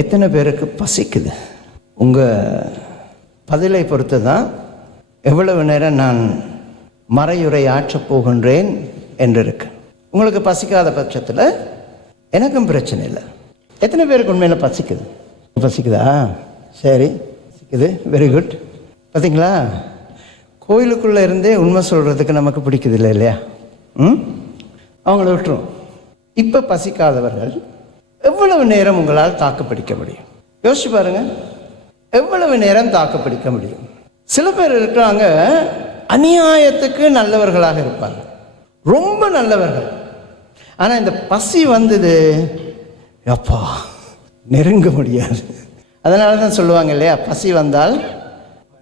எத்தனை பேருக்கு பசிக்குது? உங்கள் பதிலை பொறுத்து தான் எவ்வளவு நேரம் நான் மறையுரை ஆற்றப் போகின்றேன் என்று இருக்கு. உங்களுக்கு பசிக்காத பட்சத்தில் எனக்கும் பிரச்சனை இல்லை. எத்தனை பேருக்கு உண்மையில் பசிக்குது? பசிக்குதா? சரி, பசிக்குது, வெரி குட். பார்த்தீங்களா, கோயிலுக்குள்ளே இருந்தே உண்மை சொல்கிறதுக்கு நமக்கு பிடிக்குது இல்லை இல்லையா? அவங்கள விட்டுரும். இப்போ பசிக்காதவர்கள் எவ்வளவு நேரம் உங்களால் தாக்கு பிடிக்க முடியும்? யோசிச்சு பாருங்கள், எவ்வளவு நேரம் தாக்கு பிடிக்க முடியும்? சில பேர் இருக்கிறாங்க, அநியாயத்துக்கு நல்லவர்களாக இருப்பாங்க, ரொம்ப நல்லவர்கள். ஆனால் இந்த பசி வந்தது, அப்பா நெருங்க முடியாது. அதனால தான் சொல்லுவாங்க இல்லையா, பசி வந்தால்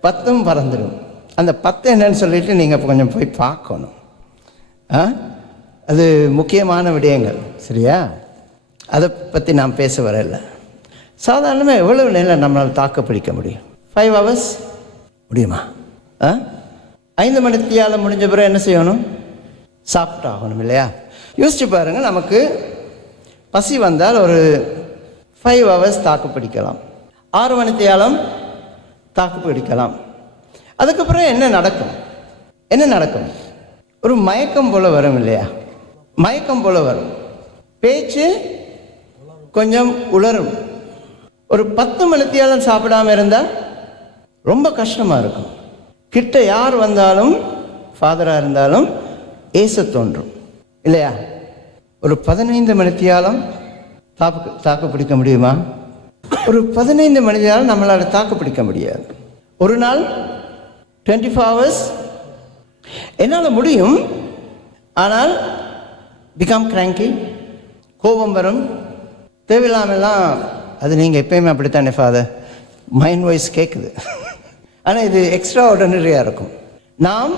10 பறந்துடும். அந்த 10 என்னன்னு சொல்லிட்டு நீங்கள் கொஞ்சம் போய் பார்க்கணும். அது முக்கியமான விடயங்கள், சரியா? அதை பற்றி நான் பேச வரல. சாதாரணமாக எவ்வளவு நேரம் நம்மளால் தாக்கு பிடிக்க முடியும்? 5 hours முடியுமா? 5 மணித்தியால் முடிஞ்ச பிறகு என்ன செய்யணும்? சாப்பிட்டு ஆகணும் இல்லையா? யோசிச்சு பாருங்கள், நமக்கு பசி வந்தால் ஒரு 5 hours தாக்கு பிடிக்கலாம், 6 மணித்தியாலம் தாக்கு பிடிக்கலாம். அதுக்கப்புறம் என்ன நடக்கும்? என்ன நடக்கும்? ஒரு மயக்கம் போல் வரும் இல்லையா? மயக்கம் போல் வரும், பேச்சு கொஞ்சம் உளரும். ஒரு 10 மணித்தியாலம் சாப்பிடாமல் இருந்தால் ரொம்ப கஷ்டமாக இருக்கும். கிட்ட யார் வந்தாலும், ஃபாதராக இருந்தாலும் ஏச தோன்றும் இல்லையா? ஒரு 15 மணித்தியாலம் தாக்கு பிடிக்க முடியுமா? ஒரு 15 மணித்தியாலம் நம்மளால் தாக்கு பிடிக்க முடியாது. ஒரு நாள் 24 hours என்னால் முடியும். ஆனால் பிகம் கிராங்கி, கோபம் வரும், தேவையில்லாமலாம். அது நீங்கள் எப்பயுமே அப்படித்தானே ஃபாதர்? மைண்ட் வாய்ஸ் கேட்குது. ஆனால் இது எக்ஸ்ட்ரா ஆர்டினரியாக இருக்கும். நாம்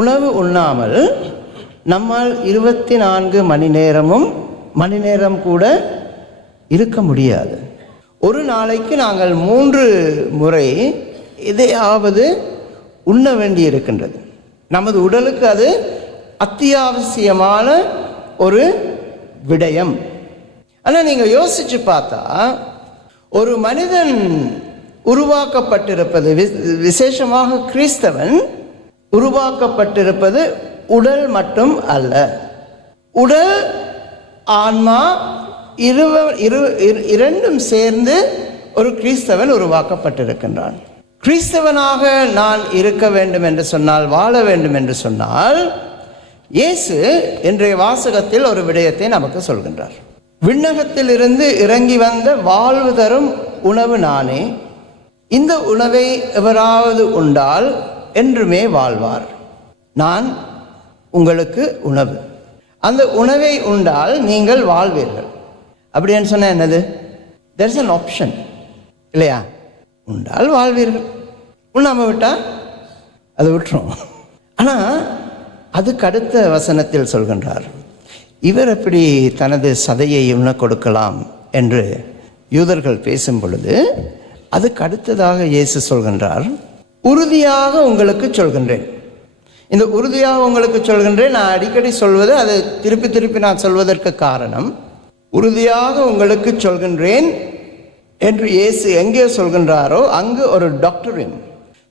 உணவு உண்ணாமல் நம்மால் 24 மணி நேரம் கூட இருக்க முடியாது. ஒரு நாளைக்கு நாங்கள் 3 முறை எதையாவது உண்ண வேண்டி இருக்கின்றது. நமது உடலுக்கு அது அத்தியாவசியமான ஒரு விடயம். ஆனால் நீங்கள் யோசிச்சு பார்த்தா, ஒரு மனிதன் உருவாக்கப்பட்டிருப்பது, விசேஷமாக கிறிஸ்தவன் உருவாக்கப்பட்டிருப்பது உடல் மட்டும் அல்ல. உடல், ஆன்மா இரண்டும் சேர்ந்து ஒரு கிறிஸ்தவன் உருவாக்கப்பட்டிருக்கின்றான். கிறிஸ்தவனாக நான் இருக்க வேண்டும் என்று சொன்னால், வாழ வேண்டும் என்று சொன்னால், இயேசு இன்றைய வாசகத்தில் ஒரு விடயத்தை நமக்கு சொல்கின்றார். விண்ணகத்திலிருந்து இறங்கி வந்த வாழ்வு தரும் உணவு நானே, இந்த உணவை எவராவது உண்டால் என்றுமே வாழ்வார். நான் உங்களுக்கு உணவு, அந்த உணவை உண்டால் நீங்கள் வாழ்வீர்கள். அப்படின்னு சொன்னால் என்னது? there's an option இல்லையா? உண்டால் வாழ்வீர்கள், உண்ணாமல் விட்டால் அது விட்டுரும். ஆனால் அதுக்கு அடுத்த வசனத்தில் சொல்கின்றார், இவர் எப்படி தனது சதையை உண்ண கொடுக்கலாம் என்று யூதர்கள் பேசும் பொழுது, அதுக்கு அடுத்ததாக இயேசு சொல்கின்றார், உறுதியாக உங்களுக்கு சொல்கின்றேன். இந்த உறுதியாக உங்களுக்கு சொல்கின்றேன் நான் அடிக்கடி சொல்வது, அது திருப்பி நான் சொல்வதற்கு காரணம், உறுதியாக உங்களுக்கு சொல்கின்றேன் என்று இயேசு எங்கே சொல்கின்றாரோ அங்கு ஒரு டாக்டரின்,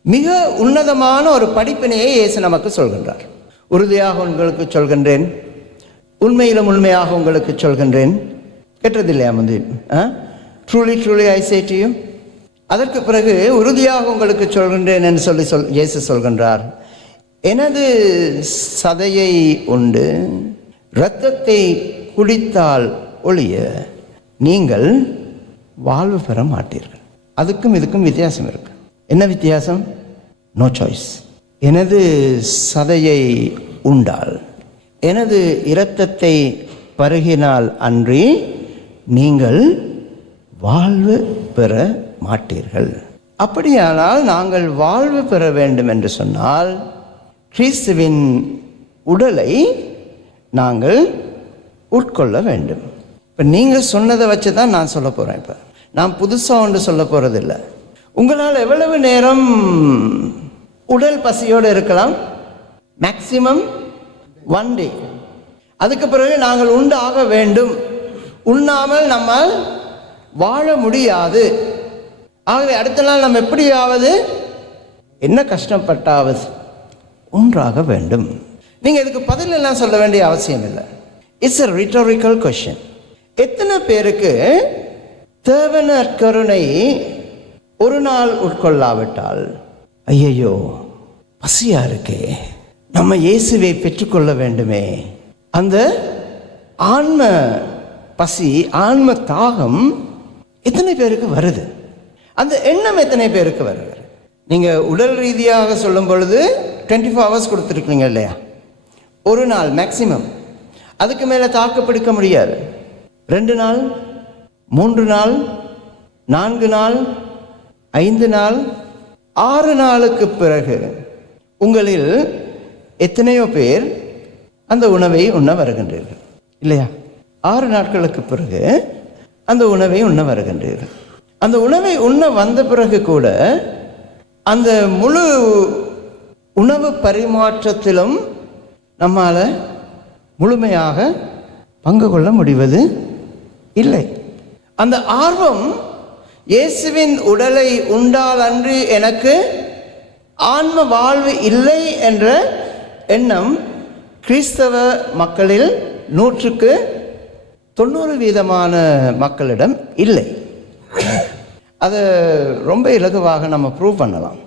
மிக உன்னதமான ஒரு படிப்பினையை இயேசு நமக்கு சொல்கின்றார். உறுதியாக உங்களுக்கு சொல்கின்றேன், உண்மையிலும் உண்மையாக உங்களுக்கு சொல்கின்றேன். கேட்டதில்லையா முந்தி? Truly I say to you. அதற்கு பிறகு உறுதியாக உங்களுக்கு சொல்கின்றேன் என்று சொல்லி இயேசு சொல்கின்றார், எனது சதையை உண்டு இரத்தத்தை குடித்தால் ஒழிய நீங்கள் வாழ்வு பெற மாட்டீர்கள். அதுக்கும் இதுக்கும் வித்தியாசம் இருக்கு. என்ன வித்தியாசம்? No choice. எனது சதையை உண்டால், எனது இரத்தத்தை பருகினால் அன்றி நீங்கள் வாழ்வு பெற மாட்டீர்கள். அப்படியானால் நாங்கள் வாழ்வு பெற வேண்டும் என்று சொன்னால் கிறிஸ்துவின் உடலை நாங்கள் உட்கொள்ள வேண்டும். இப்போ நீங்கள் சொன்னதை வச்சு தான் நான் சொல்ல போகிறேன். இப்போ நான் புதுசாக ஒன்று சொல்ல போகிறதில்லை. உங்களால் எவ்வளவு நேரம் உடல் பசியோடு இருக்கலாம்? Maximum 1 day. அதுக்கு பிறகு நாங்கள் உண்டு ஆக வேண்டும், உண்ணாமல் நம்மால் வாழ முடியாது. ஆகவே அடுத்த நாள் நம்ம எப்படியாவது என்ன கஷ்டப்பட்டாவது ஒன்றாக வேண்டும். நீங்கள் இதுக்கு பதில் எல்லாம் சொல்ல வேண்டிய அவசியம் இல்லை. It's a rhetorical question. எத்தனை பேருக்கு தேவன கருணை ஒரு நாள் உட்கொள்ளாவிட்டால் ஐயையோ பசியா இருக்கே, நம்ம இயேசுவை பெற்றுக்கொள்ள வேண்டுமே, அந்த ஆன்ம பசி ஆன்ம தாகம் எத்தனை பேருக்கு வருது? அந்த எண்ணம் எத்தனை பேருக்கு வருது? நீங்கள் உடல் ரீதியாக சொல்லும் பொழுது 24 hours கொடுத்துருக்கீங்க இல்லையா? ஒரு நாள் மேக்சிமம், அதுக்கு மேலே தாக்கு பிடிக்க முடியாது. 2 நாள், 3 நாள், 4 நாள், 5 நாள், 6 நாளுக்கு பிறகு உங்களில் எத்தனையோ பேர் அந்த உணவை உண்ண வருகின்றீர்கள் இல்லையா? 6 நாட்களுக்கு பிறகு அந்த உணவை உண்ண வருகின்றீர்கள். அந்த உணவை உண்ண வந்த பிறகு கூட அந்த முழு உணவு பரிமாற்றத்திலும் நம்மால் முழுமையாக பங்கு கொள்ள முடிவது இல்லை. அந்த ஆர்வம் இயேசுவின் உடலை உண்டால் அன்று எனக்கு ஆன்ம வாழ்வு இல்லை என்ற எண்ணம் கிறிஸ்தவ மக்களில் 90% மக்களிடம் இல்லை. அதை ரொம்ப இலகுவாக நம்ம ப்ரூவ் பண்ணலாம்.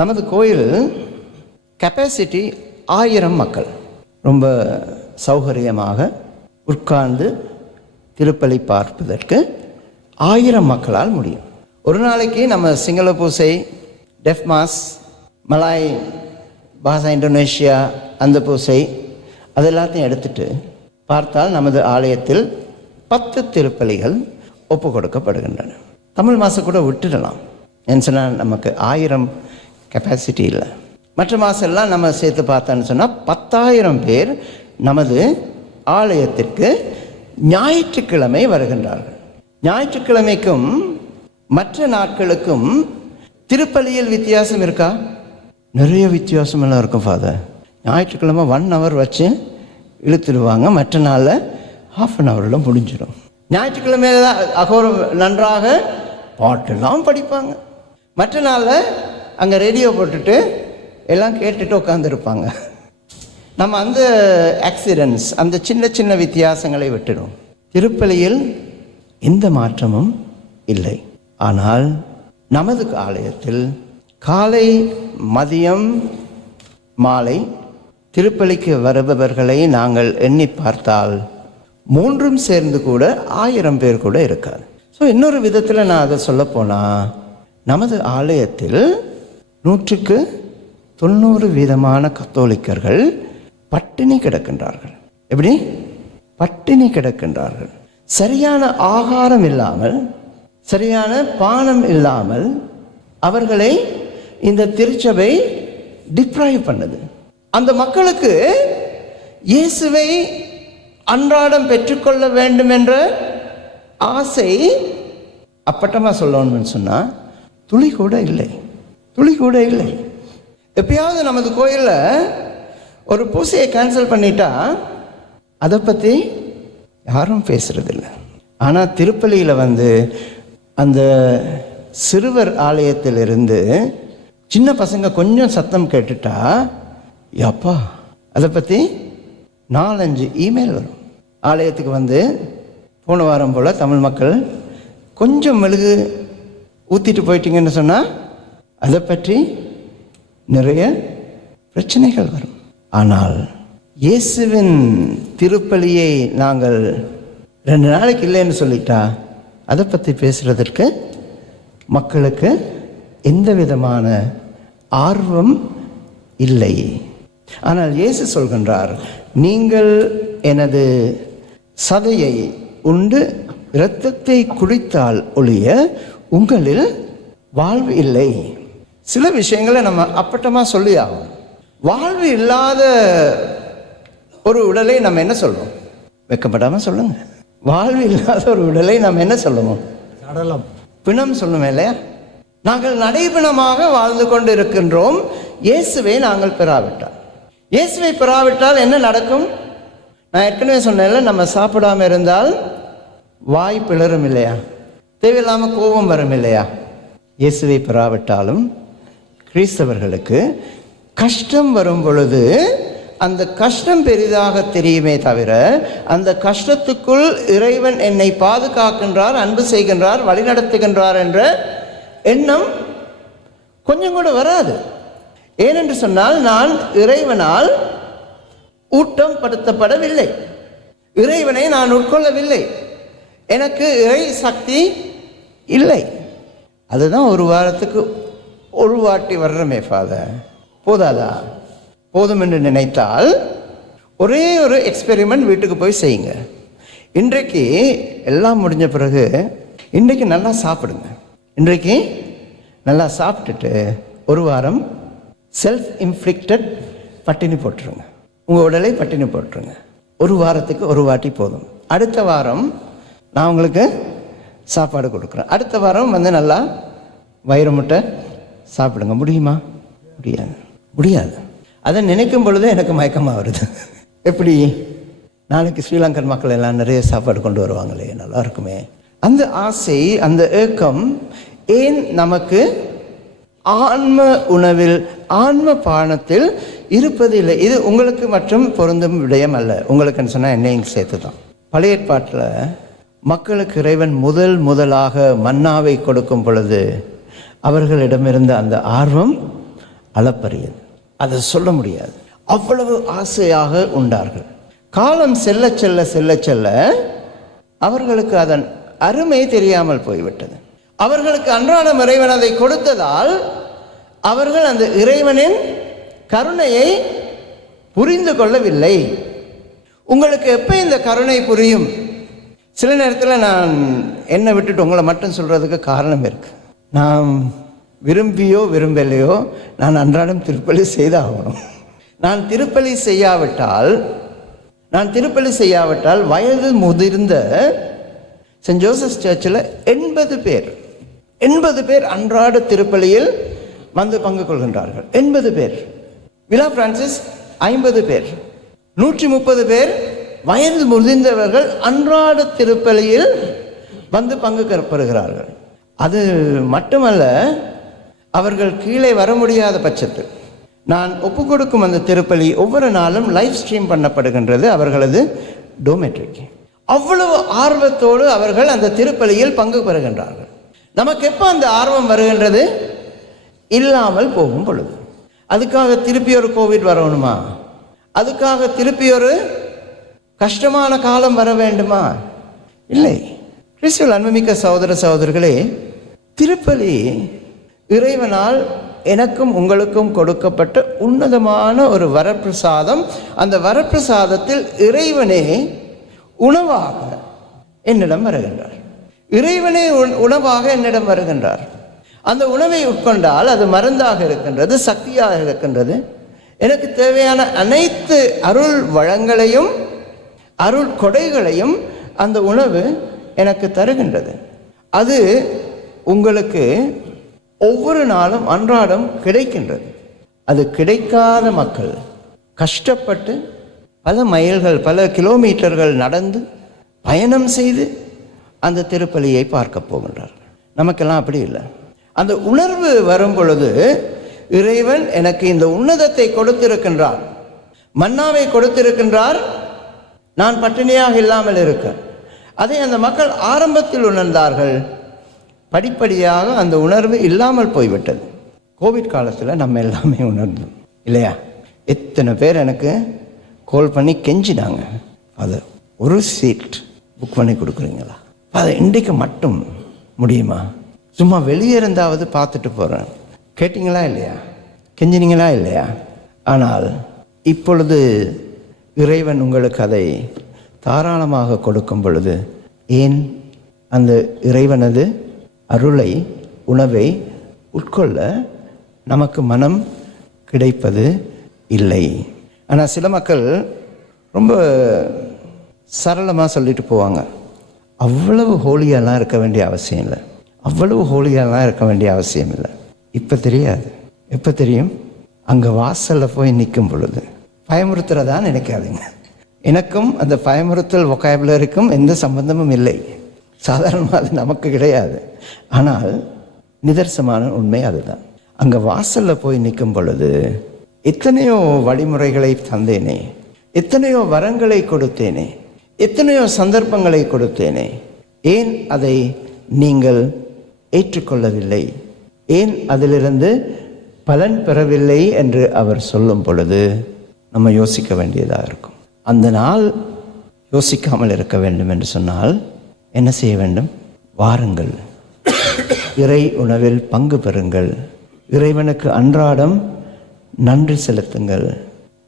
நமது கோயில் கெப்பாசிட்டி 1000 மக்கள். ரொம்ப சௌகரியமாக உட்கார்ந்து திருப்பலி பார்ப்பதற்கு 1000 மக்களால் முடியும். ஒரு நாளைக்கு நம்ம சிங்கள பூசை, டெஃப் மாஸ், மலாய் பாஷா, இந்தோனேஷியா அந்த பூசை அது எல்லாத்தையும் எடுத்துட்டு பார்த்தால் நமது ஆலயத்தில் 10 திருப்பலிகள் ஒப்பு கொடுக்கப்படுகின்றன. தமிழ் மாதம் கூட விட்டுடலாம், ஏன்னு சொன்னால் நமக்கு 1000 கெப்பாசிட்டி இல்லை. மற்ற மாதம்லாம் நம்ம சேர்த்து பார்த்தோன்னு சொன்னால் 10,000 பேர் நமது ஆலயத்திற்கு ஞாயிற்றுக்கிழமை வருகின்றார்கள். ஞாயிற்றுக்கிழமைக்கும் மற்ற நாட்களுக்கும் திருப்பலியில் வித்தியாசம் இருக்கா? நிறைய வித்தியாசமெல்லாம் இருக்கும் ஃபாதர். ஞாயிற்றுக்கிழமை 1 hour வச்சு இழுத்துடுவாங்க, மற்ற நாளில் 1/2 hour முடிஞ்சிடும். ஞாயிற்றுக்கிழமையில தான் அகோரம் நன்றாக பாட்டெல்லாம் படிப்பாங்க, மற்ற நாளில் அங்கே ரேடியோ போட்டுட்டு எல்லாம் கேட்டுட்டு உட்காந்துருப்பாங்க. நம்ம அந்த ஆக்சிடென்ட்ஸ், அந்த சின்ன சின்ன வித்தியாசங்களை விட்டுடும். திருப்பலியில் எந்த மாற்றமும் இல்லை. ஆனால் நமது ஆலயத்தில் காலை, மதியம், மாலை திருப்பலிக்கு வருபவர்களை நாங்கள் எண்ணி பார்த்தால் 3 சேர்ந்து கூட 1000 பேர் கூட இருக்காது. ஸோ இன்னொரு விதத்தில் நான் அதை சொல்லப்போனால் நமது ஆலயத்தில் 190% கத்தோலிக்கர்கள் பட்டினி கிடக்கின்றார்கள். எப்படி? பட்டினி கிடக்கின்றார்கள். சரியான ஆகாரம் இல்லாமல், சரியான பானம் இல்லாமல் அவர்களை இந்த திருச்சபை டிப்ரைவ் பண்ணுது. அந்த மக்களுக்கு இயேசுவை அன்றாடம் பெற்றுக்கொள்ள வேண்டும் என்ற ஆசை, அப்பட்டமாக சொல்லணும்னு சொன்னால், துளி கூட இல்லை, துளி கூட இல்லை. எப்பயாவது நமது கோயிலில் ஒரு பூசையை கேன்சல் பண்ணிட்டா அதை பற்றி யாரும் பேசுகிறதில்ல. ஆனால் திருப்பலியில் அந்த சிறுவர் ஆலயத்திலிருந்து சின்ன பசங்க கொஞ்சம் சத்தம் கேட்டுட்டா, அப்பா அதை பற்றி 4-5 இமெயில் வரும். ஆலயத்துக்கு போன வாரம் போல் தமிழ் மக்கள் கொஞ்சம் மெழுகு ஊற்றிட்டு போயிட்டீங்கன்னு சொன்னால் அதை பற்றி நிறைய பிரச்சனைகள் வரும். ஆனால் இயேசுவின் திருப்பலியை நாங்கள் 2 நாளைக்கு இல்லைன்னு சொல்லிட்டா அதை பற்றி பேசுகிறதற்கு மக்களுக்கு எந்த விதமான ஆர்வம் இல்லை. ஆனால் இயேசு சொல்கின்றார், நீங்கள் எனது சதையை உண்டு இரத்தத்தை குடித்தால் ஒழிய உங்களில் வாழ்வு இல்லை. சில விஷயங்களை நம்ம அப்பட்டமாக சொல்லி ஆகும். வாழ்வு இல்லாத ஒரு உடலை நம்ம என்ன சொல்லுவோம்? வெக்கப்படாமல் சொல்லுங்க. வாழ்வு இல்லாத ஒரு உடலை நம்ம என்ன சொல்லுவோம்? சடலம், பிணம் சொல்லுவோம் இல்லையா? நாங்கள் நடைபிணமாக வாழ்ந்து கொண்டு இருக்கின்றோம். இயேசுவை நாங்கள் பெறாவிட்டால், இயேசுவை பெறாவிட்டால் என்ன நடக்கும்? நான் ஏற்கனவே சொன்னேன்ல, நம்ம சாப்பிடாமல் இருந்தால் வாய் பிளரும் இல்லையா? தேவையில்லாமல் கோபம் வரும் இல்லையா? இயேசுவை பெறாவிட்டாலும் கிறிஸ்தவர்களுக்கு கஷ்டம் வரும் பொழுது அந்த கஷ்டம் பெரிதாக தெரியுமே தவிர, அந்த கஷ்டத்துக்குள் இறைவன் என்னை பாதுகாக்கின்றார், அன்பு செய்கின்றார், வழிநடத்துகின்றார் என்ற எண்ணம் கொஞ்சம் கூட வராது. ஏனென்று சொன்னால், நான் இறைவனால் ஊட்டம் படுத்தப்படவில்லை, இறைவனை நான் உட்கொள்ளவில்லை, எனக்கு இறை சக்தி இல்லை. அதுதான் ஒரு வாரத்துக்கு ஒரு வாட்டி வர்றமே ஃபாதர், போதாதா? போதும் என்று நினைத்தால் ஒரே ஒரு எக்ஸ்பெரிமெண்ட் வீட்டுக்கு போய் செய்யுங்க. இன்றைக்கு எல்லாம் முடிஞ்ச பிறகு இன்றைக்கு நல்லா சாப்பிடுங்க. இன்றைக்கு நல்லா சாப்பிட்டுட்டு ஒரு வாரம் செல்ஃப் இன்ஃப்ளிக்டட் பட்டினி போட்டுருங்க. உங்கள் உடலை பட்டினி போட்டுருங்க. ஒரு வாரத்துக்கு ஒரு வாட்டி போதும். அடுத்த வாரம் நான் உங்களுக்கு சாப்பாடு கொடுக்குறேன். அடுத்த வாரம் நல்லா வயிறு முட்டை சாப்பிடுங்க. முடியுமா? முடியாது, முடியாது. அதை நினைக்கும் பொழுது எனக்கு மயக்கமாக வருது. எப்படி? நாளைக்கு ஸ்ரீலங்கன் மக்கள் எல்லாம் நிறைய சாப்பாடு கொண்டு வருவாங்களே, நல்லா இருக்குமே. அந்த ஆசை, அந்த ஏக்கம் ஏன் நமக்கு ஆன்ம உணவில், ஆன்ம பானத்தில் இருப்பதில்லை? இது உங்களுக்கு மற்றும் பொருந்தும் விடயம் அல்ல. உங்களுக்குன்னு சொன்னால் என்னையும் சேர்த்து தான். பழைய ஏற்பாட்டில் மக்களுக்கு இறைவன் முதலாக மன்னாவை கொடுக்கும் பொழுது அவர்களிடமிருந்த அந்த ஆர்வம் அளப்பரியது. அதை சொல்ல முடியாது. அவ்வளவு ஆசையாக உண்டார்கள். காலம் செல்ல செல்ல செல்ல செல்ல அவர்களுக்கு அதன் அருமை தெரியாமல் போய்விட்டது. அவர்களுக்கு அன்றாடம் இறைவன் அதை கொடுத்ததால் அவர்கள் அந்த இறைவனின் கருணையை புரிந்து கொள்ளவில்லை. உங்களுக்கு எப்போ இந்த கருணை புரியும்? சில நேரத்தில் நான் என்னை விட்டுட்டு உங்களை மட்டும் சொல்கிறதுக்கு காரணம் இருக்குது. நான் விரும்பியோ விரும்பலையோ நான் அன்றாடம் திருப்பலி செய்தாகணும். நான் திருப்பலி செய்யாவிட்டால் வயது முதிர்ந்த சென்ட் ஜோசப் சர்ச்சில் 80 பேர் அன்றாட திருப்பலியில் வந்து பங்கு கொள்கின்றார்கள். 80 பேர். விலா பிரான்சிஸ் 50 பேர். 130 பேர் வயது முதிர்ந்தவர்கள் அன்றாட திருப்பலியில் வந்து பங்கு பெறுகிறார்கள். அது மட்டுமல்ல, அவர்கள் கீழே வர முடியாத பட்சத்தில் நான் ஒப்புக் கொடுக்கும் அந்த திருப்பலி ஒவ்வொரு நாளும் லைவ் ஸ்ட்ரீம் பண்ணப்படுகின்றது அவர்களது டோமெட்ரிக்கு. அவ்வளவு ஆர்வத்தோடு அவர்கள் அந்த திருப்பலியில் பங்கு பெறுகின்றார்கள். நமக்கு எப்போ அந்த ஆர்வம் வருகின்றது? இல்லாமல் போகும் பொழுது. அதுக்காக திருப்பி ஒரு கோவிட் வரணுமா? அதுக்காக திருப்பி ஒரு கஷ்டமான காலம் வர வேண்டுமா? இல்லை. கிறிஸ்துவில் அன்புமிக்க சகோதர சகோதரிகளே, திருப்பலி இறைவனால் எனக்கும் உங்களுக்கும் கொடுக்கப்பட்ட உன்னதமான ஒரு வரப்பிரசாதம். அந்த வரப்பிரசாதத்தில் இறைவனே உணவாக என்னிடம் வருகின்றார். இறைவனே உணவாக என்னிடம் வருகின்றார். அந்த உணவை உட்கொண்டால் அது மருந்தாக இருக்கின்றது, சக்தியாக இருக்கின்றது. எனக்கு தேவையான அனைத்து அருள் வளங்களையும் அருள் கொடைகளையும் அந்த உணவு எனக்கு தருகின்றது. அது உங்களுக்கு ஒவ்வொரு நாளும் அன்றாடம் கிடைக்கின்றது. அது கிடைக்காத மக்கள் கஷ்டப்பட்டு பல மைல்கள், பல கிலோமீட்டர்கள் நடந்து பயணம் செய்து அந்த திருப்பலியை பார்க்க போகின்றார்கள். நமக்கெல்லாம் அப்படி இல்லை. அந்த உணர்வு வரும் பொழுது இறைவன் எனக்கு இந்த உன்னதத்தை கொடுத்திருக்கின்றார், மன்னாவை கொடுத்திருக்கின்றார், நான் பட்டினியாக இல்லாமல் இருக்க. அதை அந்த மக்கள் ஆரம்பத்தில் உணர்ந்தார்கள். படிப்படியாக அந்த உணர்வு இல்லாமல் போய்விட்டது. கோவிட் காலத்தில் நம்ம எல்லாமே உணர்ந்தோம் இல்லையா? எத்தனை பேர் எனக்கு கால் பண்ணி கெஞ்சினாங்க, அது ஒரு சீட் புக் பண்ணி கொடுக்குறீங்களா? அதை இன்றைக்கு மட்டும் முடியுமா? சும்மா வெளியே இருந்தாவது பார்த்துட்டு போகிறேன். கேட்டிங்களா இல்லையா? கெஞ்சினீங்களா இல்லையா? ஆனால் இப்பொழுது இறைவன் உங்களுக்கு அதை தாராளமாக கொடுக்கும் பொழுது ஏன் அந்த இறைவனது அருளை, உணவை உட்கொள்ள நமக்கு மனம் கிடைப்பது இல்லை. ஆனால் சில மக்கள் ரொம்ப சரளமாக சொல்லிட்டு போவாங்க, அவ்வளவு ஹோலியாலாம் இருக்க வேண்டிய அவசியம் இல்லை, அவ்வளவு ஹோலியாலாம் இருக்க வேண்டிய அவசியம் இல்லை. இப்போ தெரியாது. எப்போ தெரியும்? அங்கே வாசலில் போய் நிற்கும் பொழுது. பயமுறுத்துறதா நினைக்காதீங்க. எனக்கும் அந்த பயமுறுத்தல் வொக்காபுலரிக்கும் எந்த சம்பந்தமும் இல்லை. சாதாரணமாக அது நமக்கு கிடையாது. ஆனால் நிதர்சனமான உண்மை அதுதான். அங்கே வாசலில் போய் நிற்கும் பொழுது எத்தனையோ வழிமுறைகளை தந்தேனே, எத்தனையோ வரங்களை கொடுத்தேனே, எத்தனையோ சந்தர்ப்பங்களை கொடுத்தேனே, ஏன் அதை நீங்கள் ஏற்றுக்கொள்ளவில்லை, ஏன் அதிலிருந்து பலன் பெறவில்லை என்று அவர் சொல்லும் பொழுது நம்ம யோசிக்க வேண்டியதாக இருக்கும். அந்த நாள் யோசிக்காமல் இருக்க வேண்டும் என்று சொன்னால் என்ன செய்ய வேண்டும்? வாருங்கள், இறை உணவில் பங்கு பெறுங்கள், இறைவனுக்கு அன்றாடம் நன்றி செலுத்துங்கள்.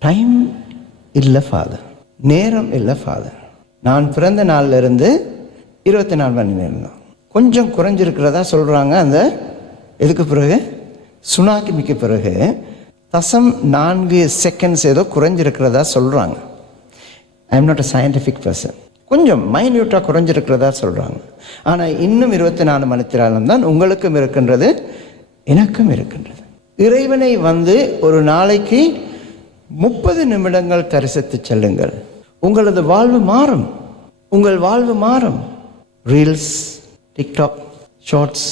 டைம் இல்லை ஃபாதர், நேரம் இல்லை ஃபாதர். நான் பிறந்த நாளிலிருந்து 24 மணி நேரம் தான், கொஞ்சம் குறைஞ்சிருக்கிறதா சொல்கிறாங்க. அந்த இதுக்கு பிறகு சுனாமிக்கு பிறகு 0.4 செகண்ட்ஸ் ஏதோ குறைஞ்சிருக்கிறதா சொல்கிறாங்க. I am not a scientific person. கொஞ்சம் மைன்யூட்டாக குறைஞ்சிருக்கிறதா சொல்கிறாங்க. ஆனால் இன்னும் 24 மணித்தியாலம் தான் உங்களுக்கும் இருக்கின்றது, எனக்கும் இருக்கின்றது. இறைவனை ஒரு நாளைக்கு 30 நிமிடங்கள் தரிசித்து செல்லுங்கள். உங்களது வாழ்வு மாறும், உங்கள் வாழ்வு மாறும். ரீல்ஸ், டிக்டாக், ஷார்ட்ஸ்,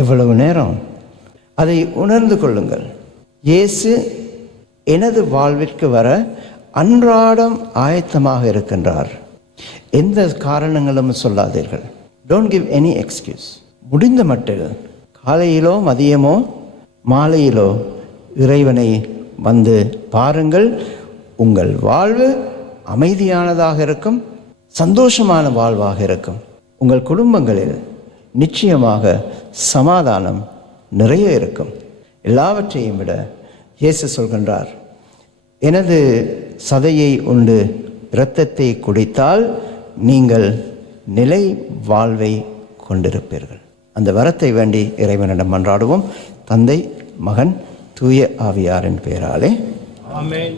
எவ்வளவு நேரம்? அதை உணர்ந்து கொள்ளுங்கள். இயேசு எனது வாழ்விற்கு வர அன்றாடம் ஆயத்தமாக இருக்கின்றார். எந்த காரணங்களும் சொல்லாதீர்கள். Don't give any excuse. முடிந்த மட்டில் காலையிலோ மதியமோ மாலையிலோ இறைவனை பாருங்கள். உங்கள் வாழ்வு அமைதியானதாக இருக்கும், சந்தோஷமான வாழ்வாக இருக்கும். உங்கள் குடும்பங்களில் நிச்சயமாக சமாதானம் நிறைய இருக்கும். எல்லாவற்றையும் விட இயேசு சொல்கின்றார், எனது சதையை உண்டு இரத்தத்தை குடித்தால் நீங்கள் நிலை வாழ்வை கொண்டிருப்பீர்கள். அந்த வரத்தை வேண்டி இறைவனிடம் மன்றாடுவோம். தந்தை, மகன், தூய ஆவியாரின் பெயராலே ஆமென்.